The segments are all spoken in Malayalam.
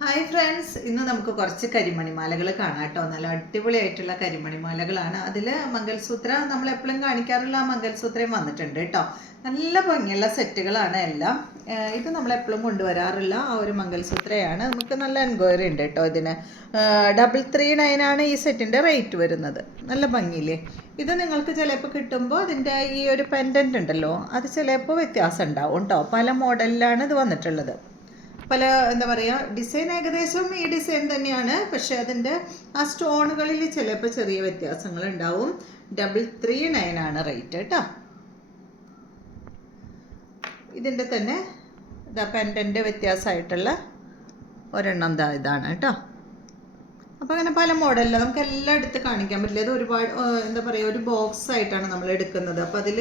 ഹായ് ഫ്രണ്ട്സ്, ഇന്ന് നമുക്ക് കുറച്ച് കരിമണിമാലകൾ കാണാം കേട്ടോ. നല്ല അടിപൊളിയായിട്ടുള്ള കരിമണിമാലകളാണ്. അതിൽ മംഗൾസൂത്ര നമ്മൾ എപ്പോഴും കാണിക്കാറുള്ള ആ മംഗൾസൂത്രയും വന്നിട്ടുണ്ട് കേട്ടോ. നല്ല ഭംഗിയുള്ള സെറ്റുകളാണ് എല്ലാം. ഇത് നമ്മൾ എപ്പോഴും കൊണ്ടുവരാറുള്ള ആ ഒരു മംഗൾസൂത്രയാണ്. നമുക്ക് നല്ല എൻക്വയറി ഉണ്ട് കേട്ടോ ഇതിന്. 339 ആണ് ഈ സെറ്റിൻ്റെ റേറ്റ് വരുന്നത്. നല്ല ഭംഗിയില്ലേ. ഇത് നിങ്ങൾക്ക് ചിലപ്പോൾ കിട്ടുമ്പോൾ ഇതിൻ്റെ ഈ ഒരു പെൻഡൻ്റ് ഉണ്ടല്ലോ, അത് ചിലപ്പോൾ വ്യത്യാസം ഉണ്ടാവും കേട്ടോ. പല മോഡലിലാണ് ഇത് വന്നിട്ടുള്ളത്. പല എന്താ പറയുക, ഡിസൈൻ ഏകദേശം ഈ ഡിസൈൻ തന്നെയാണ്, പക്ഷേ അതിൻ്റെ ആ സ്റ്റോണുകളിൽ ചിലപ്പോൾ ചെറിയ വ്യത്യാസങ്ങൾ ഉണ്ടാവും. 339 ആണ് റേറ്റ് കേട്ടോ. ഇതിൻ്റെ തന്നെ ഇതാ പെൻഡൻ്റ് വ്യത്യാസമായിട്ടുള്ള ഒരെണ്ണം ഇതാണ് കേട്ടോ. അപ്പോൾ അങ്ങനെ പല മോഡലിൽ നമുക്ക് എല്ലാം എടുത്ത് കാണിക്കാൻ പറ്റില്ല. ഇത് ഒരുപാട് എന്താ പറയുക, ഒരു ബോക്സ് ആയിട്ടാണ് നമ്മൾ എടുക്കുന്നത്. അപ്പോൾ അതിൽ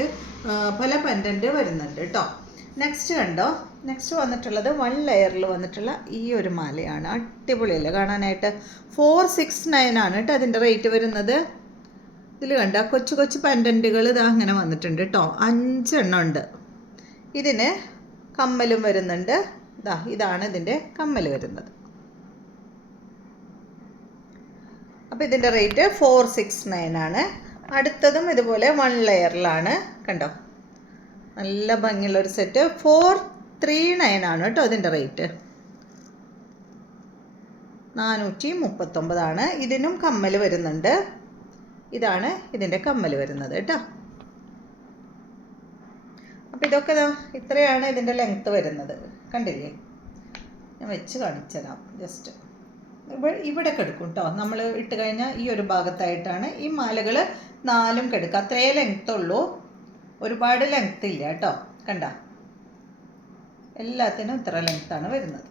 പല പെൻഡൻ്റ് വരുന്നുണ്ട് കേട്ടോ. നെക്സ്റ്റ് കണ്ടോ, നെക്സ്റ്റ് വന്നിട്ടുള്ളത് 1 ലെയറിൽ വന്നിട്ടുള്ള ഈ ഒരു മാലയാണ്. അടിപൊളിയല്ലേ കാണാനായിട്ട്. 469 ആണ് കേട്ടോ അതിൻ്റെ റേറ്റ് വരുന്നത്. ഇതിൽ കണ്ട കൊച്ചു കൊച്ചു പെൻഡൻറ്റുകൾ ഇതാ അങ്ങനെ വന്നിട്ടുണ്ട് കേട്ടോ. 5 എണ്ണം ഉണ്ട്. ഇതിന് കമ്മലും വരുന്നുണ്ട്. ഇതാണ് ഇതിൻ്റെ കമ്മൽ വരുന്നത്. അപ്പോൾ ഇതിൻ്റെ റേറ്റ് 469 ആണ്. അടുത്തതും ഇതുപോലെ 1 ലെയറിലാണ്. കണ്ടോ, നല്ല ഭംഗിയുള്ളൊരു സെറ്റ്. 439 ആണ് കേട്ടോ ഇതിൻ്റെ റേറ്റ്. 439 ആണ്. ഇതിനും കമ്മൽ വരുന്നുണ്ട്. ഇതാണ് ഇതിൻ്റെ കമ്മൽ വരുന്നത് കേട്ടോ. അപ്പോൾ ഇതൊക്കെ ഇത്രയാണ് ഇതിൻ്റെ ലെങ്ത്ത് വരുന്നത്. കണ്ടില്ലേ, ഞാൻ വെച്ച് കാണിച്ചു തരാം. ജസ്റ്റ് ഇവിടെ കിടക്കും കേട്ടോ. നമ്മൾ ഇട്ട് കഴിഞ്ഞാൽ ഈ ഒരു ഭാഗത്തായിട്ടാണ് ഈ മാലകൾ 4 കിടക്കുക. അത്രയേ ലെങ്ത്ത് ഉള്ളൂ, ഒരുപാട് ലെങ്ത്ത് ഇല്ല കേട്ടോ. കണ്ട, എല്ലാത്തിനും ഇത്ര ലെങ്ത്താണ് വരുന്നത്.